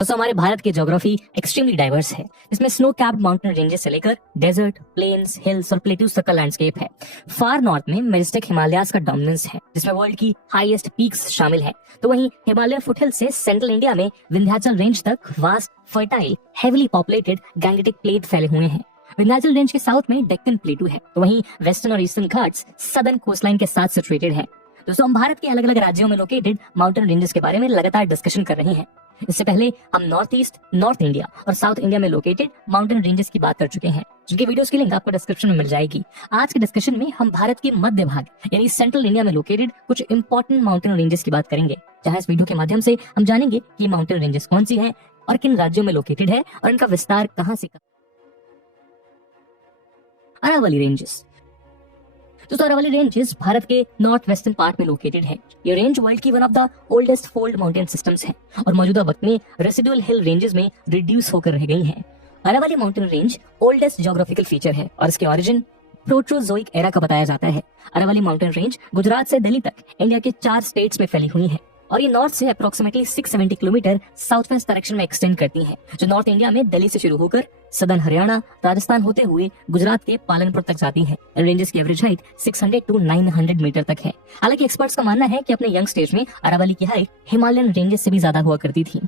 दोस्तों हमारे भारत की ज्योग्राफी एक्सट्रीमली डाइवर्स है। इसमें स्नो कैप्ड माउंटेन रेंजेस से लेकर डेजर्ट, प्लेन्स, हिल्स और प्लेट्यूज तक का लैंडस्केप है। फार नॉर्थ में मेजेस्टिक हिमालयाज का डोमिनेंस है, जिसमें वर्ल्ड की हाईएस्ट पीक्स शामिल है। तो वहीं हिमालयन फुटहिल्स से सेंट्रल इंडिया में विंध्याचल रेंज तक vast, fertile, heavily populated Gangetic plate फैले हुए हैं। विंध्याचल रेंज के साउथ में डेक्कन प्लेटू है, तो वहीं वेस्टर्न और ईस्टर्न घाट्स सदर्न कोस्टलाइन के साथ सिचुएटेड है। दोस्तों हम भारत के अलग अलग राज्यों में लोकेटेड माउंटेन रेंजेस के बारे में लगातार डिस्कशन कर रहे हैं। इससे पहले हम नॉर्थ ईस्ट, नॉर्थ इंडिया और साउथ इंडिया में लोकेटेड माउंटेन रेंजेस की बात कर चुके हैं, जिनकी वीडियोस की लिंक आपको डिस्क्रिप्शन में मिल जाएगी। आज के डिस्कशन में हम भारत के मध्य भाग यानी सेंट्रल इंडिया में लोकेटेड कुछ इंपॉर्टेंट माउंटेन रेंजेस की बात करेंगे, जहां इस वीडियो के माध्यम से हम जानेंगे कि माउंटेन रेंजेस कौन सी है और किन राज्यों में लोकेटेड है और इनका विस्तार कहां से अरावली रेंजेस। दोस्तों अरावली रेंजेस भारत के नॉर्थ वेस्टर्न पार्ट में लोकेटेड है। ये रेंज वर्ल्ड की one of the oldest fold mountain systems है और मौजूदा वक्त में रेसिडुअल हिल रेंजेस में रिड्यूस होकर रह गई हैं। Aravalli mountain range oldest geographical feature है और इसके ओरिजिन प्रोटोजोइक एरा का बताया जाता है। अरावली माउंटेन रेंज गुजरात से दिल्ली तक इंडिया के 4 स्टेट्स में फैली हुई है और ये नॉर्थ से approximately 670 kilometre south west direction में एक्सटेंड करती हैं, जो नॉर्थ इंडिया में दिल्ली से शुरू होकर सदर्न हरियाणा, राजस्थान होते हुए गुजरात के पालनपुर तक जाती है। रेंजेस की एवरेज हाइट 600 to 900 मीटर तक है। हालांकि एक्सपर्ट्स का मानना है कि अपने यंग स्टेज में अरावली की हाइट हिमालयन रेंजेस से भी ज्यादा हुआ करती थी।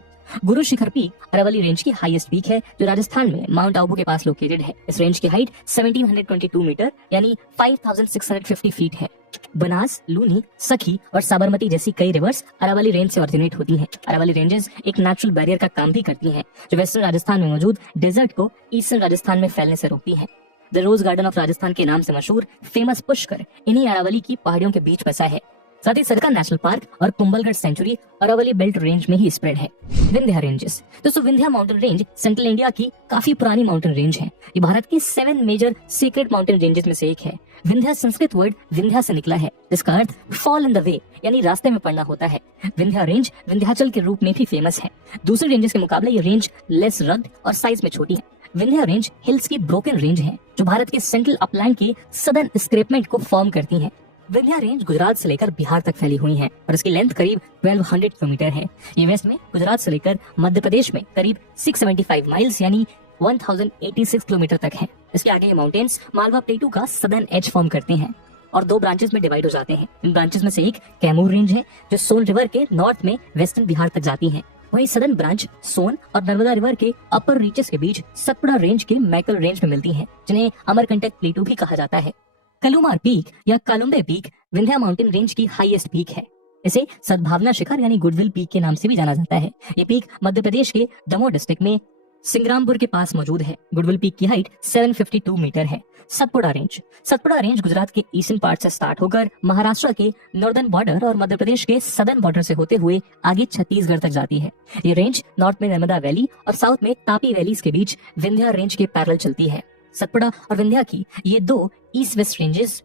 गुरु शिखर पीक अरावली रेंज की हाईएस्ट पीक है, जो राजस्थान में माउंट आबू के पास लोकेटेड है। इस रेंज की हाइट 1722 मीटर यानी 5650 फीट है। बनास, लूनी, सखी और साबरमती जैसी कई रिवर्स अरावली रेंज से ओरिजिनेट होती हैं। अरावली रेंजेस एक नेचुरल बैरियर का काम भी करती हैं, जो वेस्टर्न राजस्थान में मौजूद डेजर्ट को ईस्टर्न राजस्थान में फैलने से रोकती है। The rose garden of Rajasthan के नाम से मशहूर फेमस पुष्कर इन्हीं अरावली की पहाड़ियों के बीच बसा है। साथ ही सरका नेशनल पार्क और Kumbhalgarh sanctuary Aravalli belt range में ही स्प्रेड है। विंध्या रेंजेस। दोस्तों Vindhya mountain range central India की काफी पुरानी माउंटेन रेंज है। ये भारत के 7 मेजर सीक्रेट माउंटेन रेंजेस में से एक है। विंध्या संस्कृत वर्ड विंध्या से निकला है, जिसका अर्थ फॉल इन द वे यानी रास्ते में पड़ना होता है। विंध्या रेंज विंध्याचल के रूप में भी फेमस है। दूसरे रेंजेस के मुकाबले ये रेंज लेस रग्ड और साइज में छोटी है। विंध्या रेंज हिल्स की ब्रोकन रेंज है, जो भारत के सेंट्रल अपलैंड के सदर्न एस्केर्पमेंट को फॉर्म करती हैं। विंध्या रेंज गुजरात से लेकर बिहार तक फैली हुई है और इसकी लेंथ करीब 1200 किलोमीटर है। ये वेस्ट में गुजरात से लेकर मध्य प्रदेश में करीब 675 माइल्स यानी 1086 किलोमीटर तक है। इसके आगे ये माउंटेन्स मालवा प्लेटू का सदर्न एज फॉर्म करते हैं और 2 ब्रांचेस में डिवाइड हो जाते हैं। इन ब्रांचेस में से एक कैमूर रेंज है, जो सोन रिवर के नॉर्थ में वेस्टर्न बिहार तक जाती है। वहीं सदर्न ब्रांच सोन और नर्मदा रिवर के अपर रीचेस के बीच सतपुड़ा रेंज के मैकल रेंज में मिलती है, जिन्हें अमरकंटक प्लेटू भी कहा जाता है। कलुमार पीक या कालुम्बे पीक विंध्या माउंटेन रेंज की हाईएस्ट पीक है। इसे सद्भावना शिखर यानी गुडविल पीक के नाम से भी जाना जाता है। ये पीक मध्य प्रदेश के दमोह डिस्ट्रिक्ट में सिंग्रामपुर के पास मौजूद है। गुडविल पीक की हाइट 752 मीटर है। सतपुड़ा रेंज गुजरात के ईस्टर्न पार्ट से स्टार्ट होकर महाराष्ट्र के नॉर्दर्न बॉर्डर और मध्य प्रदेश के सदर्न बॉर्डर से होते हुए आगे छत्तीसगढ़ तक जाती है। ये रेंज नॉर्थ में नर्मदा वैली और साउथ में तापी वैलीज के बीच विंध्या रेंज के पैरेलल चलती है। सतपुड़ा और विंध्या की ये 2 ईस्ट वेस्ट रेंजेस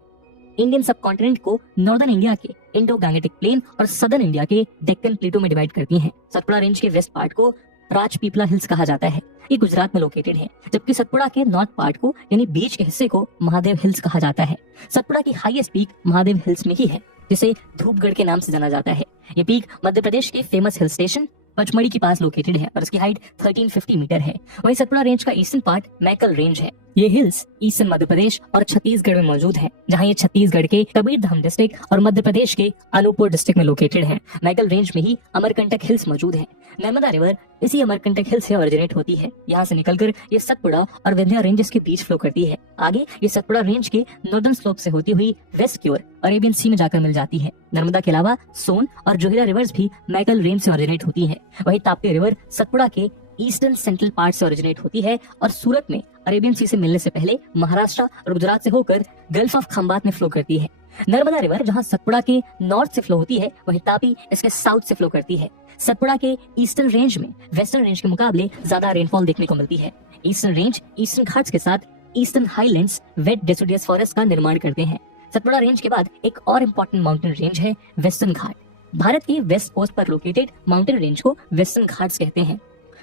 इंडियन सब कॉन्टिनेंट को नॉर्दर्न इंडिया के इंडो गैंगेटिक प्लेन और सदर्न इंडिया के डेक्कन प्लेटो में डिवाइड करती हैं। सतपुड़ा रेंज के वेस्ट पार्ट को राजपीपला हिल्स कहा जाता है। ये गुजरात में लोकेटेड है, जबकि सतपुड़ा के नॉर्थ पार्ट को यानी बीच के हिस्से को महादेव हिल्स कहा जाता है। सतपुड़ा की हाईएस्ट पीक महादेव हिल्स में ही है, जिसे धूपगढ़ के नाम से जाना जाता है। ये पीक मध्य प्रदेश के फेमस हिल स्टेशन पचमढ़ी के पास लोकेटेड है और इसकी हाइट 1350 मीटर है। वहीं सतपुड़ा रेंज का ईस्टर्न पार्ट मैकल रेंज है। ये हिल्स ईस्टर्न मध्य प्रदेश और छत्तीसगढ़ में मौजूद है, जहां ये छत्तीसगढ़ के कबीरधाम डिस्ट्रिक्ट और मध्य प्रदेश के अनूपपुर डिस्ट्रिक्ट में लोकेटेड है। मैकल रेंज में ही अमरकंटक हिल्स मौजूद है। नर्मदा रिवर इसी अमरकंटक हिल से ओरिजिनेट होती है। यहाँ से निकलकर ये सतपुड़ा और विंध्या रेंजेस के बीच फ्लो करती है। आगे ये सतपुड़ा रेंज के नॉर्दर्न स्लोप से होती हुई वेस्ट की ओर अरेबियन सी में जाकर मिल जाती है। नर्मदा के अलावा सोन और जोहिला रिवर्स भी मैकल रेंज से ओरिजिनेट होती है। वही ताप्ती रिवर सतपुड़ा के ईस्टर्न सेंट्रल पार्ट से ओरिजिनेट होती है और सूरत में अरेबियन सी से मिलने से पहले महाराष्ट्र और गुजरात से होकर गल्फ ऑफ खंबात में फ्लो करती है। नर्मदा रिवर जहां सतपुड़ा के नॉर्थ से फ्लो होती है, वहीं तापी इसके साउथ से फ्लो करती है। सतपुड़ा के ईस्टर्न रेंज में वेस्टर्न रेंज के मुकाबले ज्यादा रेनफॉल देखने को मिलती है। ईस्टर्न रेंज ईस्टर्न घाट्स के साथ eastern highlands wet deciduous forest का निर्माण करते हैं। सतपुड़ा रेंज के बाद एक और इम्पोर्टेंट माउंटेन रेंज है वेस्टर्न घाट। भारत के वेस्ट कोस्ट पर लोकेटेड माउंटेन रेंज को वेस्टर्न घाट्स कहते हैं।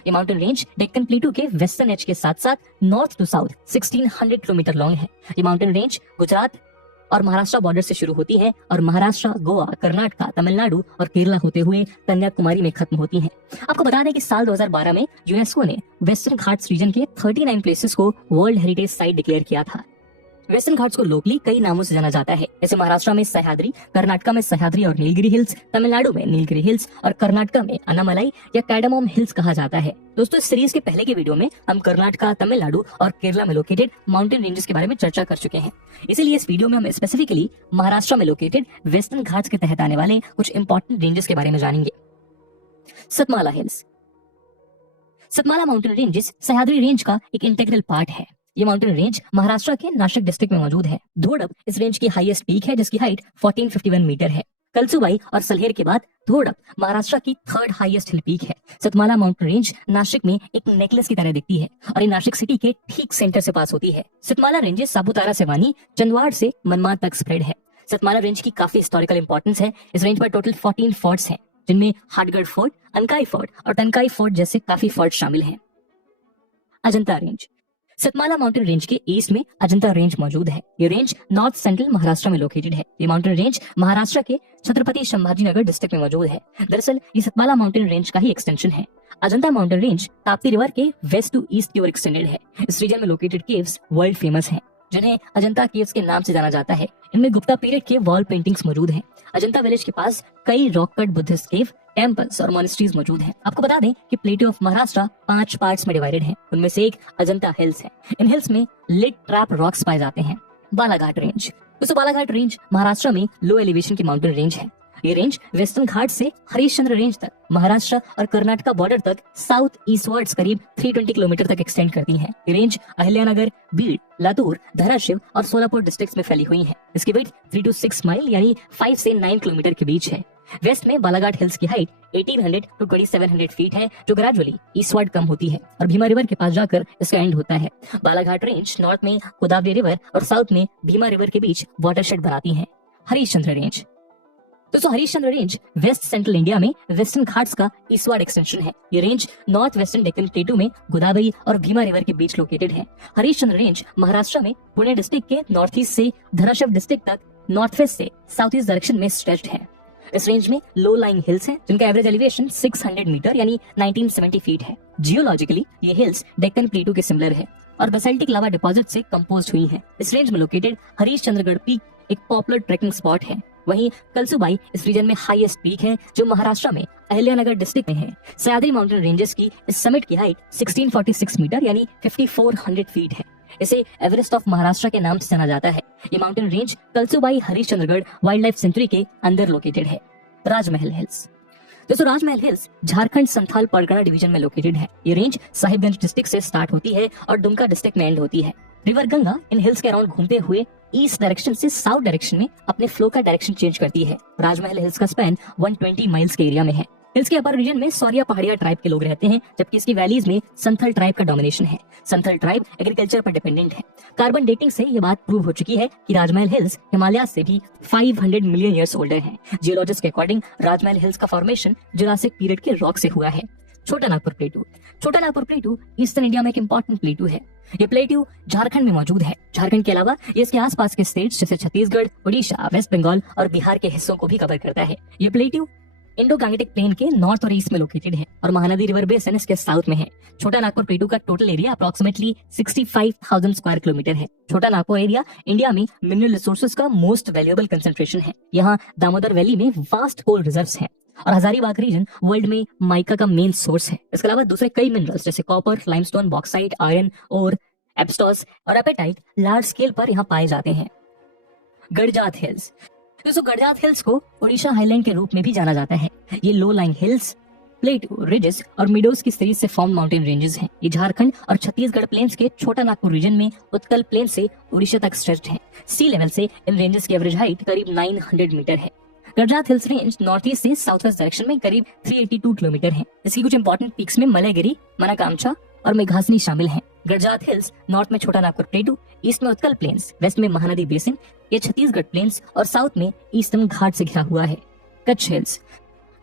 ये माउंटेन रेंज डेक्कन प्लेटू के वेस्टर्न एज के साथ साथ north to south 1600 kilometre long है। ये माउंटेन रेंज गुजरात, और महाराष्ट्र बॉर्डर से शुरू होती है और महाराष्ट्र, गोवा, कर्नाटक, तमिलनाडु और केरला होते हुए कन्याकुमारी में खत्म होती है। आपको बता दें कि साल 2012 में यूनेस्को ने वेस्टर्न घाट्स रीजन के 39 प्लेसेस को वर्ल्ड हेरिटेज साइट डिक्लेयर किया था। वेस्टर्न घाट्स को लोकली कई नामों से जाना जाता है, जैसे महाराष्ट्र में सह्याद्री, कर्नाटक में सह्याद्री और नीलगिरी हिल्स, तमिलनाडु में नीलगिरी हिल्स और कर्नाटक में अनामलाई या कैडमोम हिल्स कहा जाता है। दोस्तों, इस सीरीज के पहले के वीडियो में हम कर्नाटक, तमिलनाडु और केरला में लोकेटेड माउंटेन रेंजेस के बारे में चर्चा कर चुके हैं। इसीलिए इस वीडियो में हम स्पेसिफिकली महाराष्ट्र में लोकेटेड वेस्टर्न घाट्स के तहत आने वाले कुछ इंपॉर्टेंट रेंजेस के बारे में जानेंगे। Satmala hills. Satmala mountain ranges Sahyadri range का एक इंटीग्रल पार्ट है। ये माउंटेन रेंज महाराष्ट्र के नाशिक डिस्ट्रिक्ट में मौजूद है। धोडप इस रेंज की हाईएस्ट पीक है, जिसकी हाइट 1451 मीटर है। कलसुबाई और सल्हेर के बाद धोडप महाराष्ट्र की थर्ड हाईएस्ट हिल पीक है। सतमाला माउंटेन रेंज नासिक में एक नेकलेस की तरह दिखती है और ये नासिक सिटी के ठीक सेंटर से पास होती है। सतमाला रेंजेस सापुतारा से वानी, चंदवाड़ से मनमाड तक स्प्रेड है। सतमाला रेंज की काफी हिस्टोरिकल इंपॉर्टेंस है। इस रेंज पर टोटल 14 फोर्ट्स हैं, जिनमें हाटगढ़ फोर्ट, अनकाई फोर्ट और टनकाई फोर्ट जैसे काफी फोर्ट शामिल हैं। Ajanta range. Satmala mountain range के ईस्ट में अजंता रेंज मौजूद है। ये रेंज नॉर्थ सेंट्रल महाराष्ट्र में लोकेटेड है। ये माउंटेन रेंज महाराष्ट्र के छत्रपति संभाजीनगर डिस्ट्रिक्ट में मौजूद है। दरअसल ये सतमाला माउंटेन रेंज का ही एक्सटेंशन है। Ajanta mountain range Tapti river के वेस्ट टू ईस्ट की ओर एक्सटेंडेड है। इस रीजन में लोकेटेड केव्स वर्ल्ड फेमस हैं, जिन्हें अजंता केव्स के नाम से जाना जाता है। इनमें गुप्ता पीरियड के वॉल पेंटिंग्स मौजूद हैं। अजंता विलेज के पास कई रॉक कट बुद्धिस्ट केव, टेम्पल्स और मॉनेस्ट्रीज मौजूद हैं। आपको बता दें कि प्लेटो ऑफ महाराष्ट्र 5 पार्ट्स में डिवाइडेड है। उनमें से एक अजंता हिल्स है। इन हिल्स में लिड ट्रैप रॉक्स पाए जाते हैं। बालाघाट रेंज। दोस्तों, बालाघाट रेंज महाराष्ट्र में लो एलिवेशन की माउंटेन रेंज है। ये रेंज वेस्टर्न घाट से हरिश्चंद्र रेंज तक, महाराष्ट्र और कर्नाटक बॉर्डर तक साउथ ईस्टवर्ड्स करीब 320 किलोमीटर तक एक्सटेंड करती है। ये रेंज अहिल्यानगर, बीड, लातूर, धाराशिव और सोलापुर डिस्ट्रिक्ट्स में फैली हुई है। इसकी विड्थ 3 to 6 माइल यानी 5 से 9 किलोमीटर के बीच है। वेस्ट में बालाघाट हिल्स की हाइट 1800 to 2700 फीट है, जो ग्रेजुअली ईस्टवर्ड कम होती है और भीमा रिवर के पास जाकर इसका एंड होता है। बालाघाट रेंज नॉर्थ में गोदावरी रिवर और साउथ में भीमा रिवर के बीच वाटरशेड बनाती है। हरिश्चंद्र रेंज। दोस्तों, Harishchandra range west central India में वेस्टर्न घाट्स का ईस्टवर्ड एक्सटेंशन है। ये range north western Deccan plateau में गोदावरी और भीमा रिवर के बीच लोकेटेड है। हरिश्चंद्र रेंज महाराष्ट्र में पुणे डिस्ट्रिक्ट के नॉर्थ ईस्ट से धाराशिव डिस्ट्रिक्ट तक नॉर्थ वेस्ट से साउथ ईस्ट डायरेक्शन में स्ट्रेच्ड है। इस रेंज में लो लाइंग हिल्स हैं, जिनका एवरेज एलिवेशन 600 मीटर यानी 1970 फीट है। जियोलॉजिकली ये हिल्स डेक्कन प्लेटू के सिमिलर है और बेसाल्टिक लावा डिपॉजिट से कंपोज हुई हैं। इस रेंज में लोकेटेड हरिश्चंद्रगढ़ पीक एक पॉपुलर ट्रैकिंग स्पॉट है। वहीं कलसुबाई इस रीजन में हाईएस्ट पीक है, जो महाराष्ट्र में अहिल्यानगर डिस्ट्रिक्ट में है। सह्याद्री माउंटेन रेंजेस की इस समिट की हाइट 1646 मीटर यानी 5400 फीट है। इसे एवरेस्ट ऑफ महाराष्ट्र के नाम से जाना जाता है। ये mountain range Kalsubai Harishchandragad wild life sanctuary के अंदर लोकेटेड है। राजमहल हिल्स। दोस्तों, राजमहल हिल्स झारखंड संथाल परगना डिवीजन में लोकेटेड है। ये रेंज साहिबगंज डिस्ट्रिक्ट से स्टार्ट होती है और दुमका डिस्ट्रिक्ट में एंड होती है। रिवर गंगा इन हिल्स के अराउंड घूमते हुए ईस्ट डायरेक्शन से साउथ डायरेक्शन में अपने फ्लो का डायरेक्शन चेंज करती है। राजमहल हिल्स का स्पैन 120 माइल्स के एरिया में है। हिल्स के अपर रीजन में सौरिया पहाड़िया ट्राइब के लोग रहते हैं, जबकि इसकी वैलीज में संथल ट्राइब का डोमिनेशन है। संथल ट्राइब एग्रीकल्चर पर डिपेंडेंट है। कार्बन डेटिंग से ये बात प्रूव हो चुकी है कि राजमहल हिल्स हिमालय से भी 500 मिलियन ईयर्स ओल्डर है। जियोलॉजिस्ट के अकॉर्डिंग राजमहल हिल्स का फॉर्मेशन जुरासिक पीरियड के रॉक से हुआ है। छोटा नागपुर प्लेटू। छोटा नागपुर प्लेटू ईस्टर्न इंडिया में एक इंपॉर्टेंट प्लेटू है। ये प्लेटू झारखंड में मौजूद है। झारखंड के अलावा ये इसके आसपास के स्टेट्स जैसे छत्तीसगढ़, उड़ीसा, वेस्ट बंगाल और बिहार के हिस्सों को भी कवर करता है। ये प्लेटू इंडो गैंगेटिक प्लेन के नॉर्थ और ईस्ट में लोकेटेड है और महानदी रिवर बेसिन इसके साउथ में है। छोटा नागपुर प्लेटू का total area approximately 65,000 square kilometre है। छोटा नागपुर एरिया इंडिया में मिनरल रिसोर्सेज का मोस्ट वैल्यूएबल कंसंट्रेशन है। यहाँ दामोदर वैली में वास्ट कोल रिजर्व्स हैं और हजारीबाग रीजन वर्ल्ड में माइका का मेन सोर्स है। इसके अलावा दूसरे कई मिनरल्स जैसे कॉपर, लाइमस्टोन, बॉक्साइट, आयरन और एब्स्टॉस और एपेटाइट लार्ज स्केल पर यहाँ पाए जाते हैं। गड़जात हिल्स। दोस्तों, गड़जात हिल्स को ओडिशा हाईलैंड के रूप में भी जाना जाता है। ये लो लाइंग हिल्स, प्लेटू, रिजेस और मिडोज की सीरीज से फॉर्म माउंटेन रेंजेस हैं। ये झारखंड और छत्तीसगढ़ प्लेन्स के छोटा नागपुर रीजन में उत्कल प्लेन से उड़ीसा तक स्ट्रेच्ड हैं। सी लेवल से इन रेंजेस की एवरेज हाइट करीब 900 मीटर है। गड़जात हिल्स रेंज नॉर्थ ईस्ट से साउथ वेस्ट डायरेक्शन में करीब 382 किलोमीटर है। इसकी कुछ इंपॉर्टेंट पीक्स में मलयगिरी, मनाकामचा और मेघासनी शामिल हैं। गड़जात हिल्स नॉर्थ में छोटा नागपुर प्लेटू, ईस्ट में उत्कल प्लेन्स, वेस्ट में महानदी बेसिन, ये छत्तीसगढ़ प्लेन्स और साउथ में ईस्टर्न घाट से घिरा हुआ है। कच्छ हिल्स।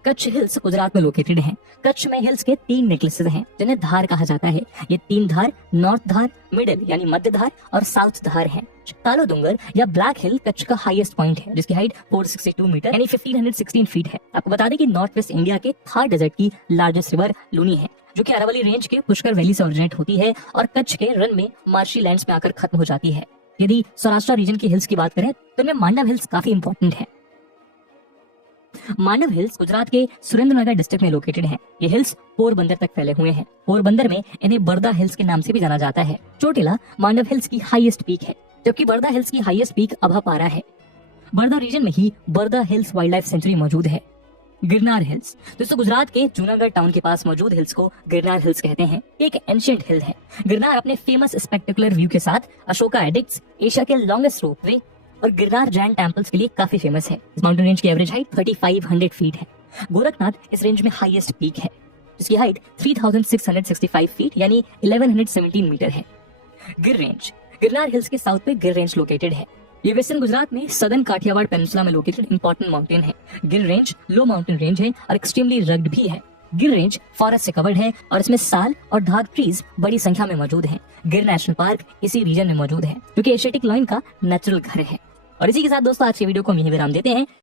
कच्छ हिल्स गुजरात में लोकेटेड हैं। कच्छ में हिल्स के 3 नेकलेसेस हैं जिन्हें धार कहा जाता है। ये 3 धार नॉर्थ धार, मिडिल यानी मध्य धार और साउथ धार हैं। कालो डूंगर या ब्लैक हिल कच्छ का हाईएस्ट पॉइंट है जिसकी हाइट 462 मीटर यानी 1516 फीट है। आपको बता दें कि नॉर्थ वेस्ट इंडिया के थार डेजर्ट की लार्जेस्ट रिवर लूनी है जो कि अरावली रेंज के पुष्कर वैली से ओरिजिनेट होती है और कच्छ के रन में मार्शी लैंड्स में आकर खत्म हो जाती है। यदि सौराष्ट्र रीजन की हिल्स की बात करें तो इनमें मांडव हिल्स काफी इंपॉर्टेंट है। मांडव हिल्स गुजरात के सुरेंद्रनगर डिस्ट्रिक्ट में लोकेटेड हैं। ये हिल्स पोरबंदर तक फैले हुए हैं। पोरबंदर में इन्हें बरदा हिल्स के नाम से भी जाना जाता है। चोटिला मांडव हिल्स की हाईएस्ट पीक है जबकि बरदा हिल्स की हाईएस्ट पीक अभापारा है। बरदा रीजन में ही बरदा हिल्स वाइल्ड लाइफ सेंचुरी मौजूद है। गिरनार हिल्स दोस्तों गुजरात के जूनागढ़ टाउन के पास मौजूद हिल्स को गिरनार हिल्स कहते हैं। एक एंशिएंट हिल है। गिरनार अपने फेमस स्पेक्टेकुलर व्यू के साथ अशोका एडिक्ट्स, एशिया के लॉन्गेस्ट रोपवे और गिरनार जैन टेम्पल्स के लिए काफी फेमस है। इस माउंटेन रेंज की एवरेज हाइट 3500 फीट है। गोरखनाथ इस रेंज में हाईएस्ट पीक है जिसकी हाइट 3665 फीट यानी 1117 मीटर है। गिर रेंज गिरनार हिल्स के साउथ पे गिर रेंज लोकेटेड है। ये वेस्टर्न गुजरात में सदर्न काठियावाड़ पेनिनसुला में लोकेटेड इंपॉर्टेंट माउंटेन है। गिर रेंज लो माउंटेन रेंज है और एक्सट्रीमली रग्ड भी है। गिर रेंज फॉरेस्ट से कवर्ड है और इसमें साल और धाग ट्रीज बड़ी संख्या में मौजूद हैं। गिर नेशनल पार्क इसी रीजन में मौजूद है जो कि एशियाटिक लाइन का नेचुरल घर है। और इसी के साथ दोस्तों आज की वीडियो को हम यहीं विराम देते हैं।